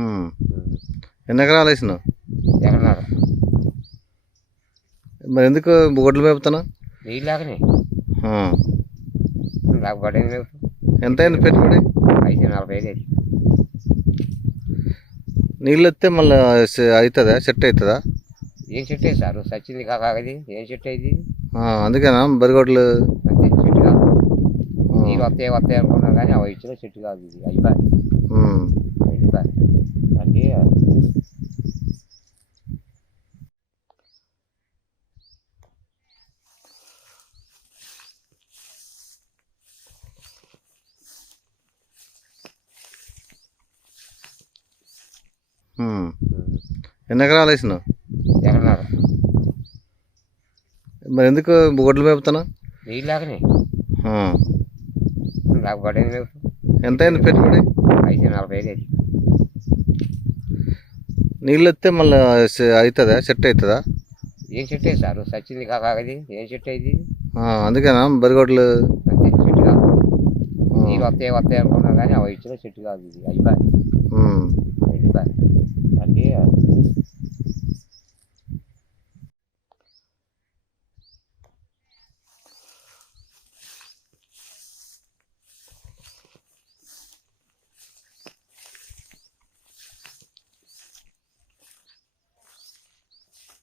ఉమ్. ఎన్ని ఎకరాలు వేసినావు? ఎకరన్నర. మరి ఎందుకు గొడ్లు మేపుతాను? నీళ్ళు లేకనే లేకపోతే మేము ఎంత అయింది పెట్టుబడి? 540 అయింది. నీళ్ళు వస్తే మళ్ళీ అవుతుందా, సెట్ అవుతుందా? ఏం చెట్టు అయింది సార్? సచ్చింది కాక అది ఏం చెట్టు అయింది? అందుకేనా బరిగొడ్లు? అంతే, చెట్టు కాదు. నీళ్ళు వస్తాయి అనుకున్నాం కానీ అవి ఇచ్చిన చెట్టు కాదు. ఇది అయిపోయి దానికి ఎన్ని ఎకరాలు వేసినావు? ఎకరన్నర. మరి ఎందుకు గొడ్లు మేపుతాను? నీళ్ళు లేకనే లేకపోతే మేము ఎంత అయింది పెట్టుబడి? 540 అయింది. నీళ్ళు వస్తే మళ్ళీ అవుతుందా, సెట్ అవుతుందా? ఏం చెట్టు అయింది సార్? సచ్చింది కాక అది ఏం చెట్టు అయింది? అందుకేనా బరిగొడ్లు? అంతే, చెట్టు కాదు. నీళ్ళు వస్తాయి అనుకున్నాం కానీ అవి ఇచ్చిన చెట్టు కాదు. ఇది అయిపోయి దానికి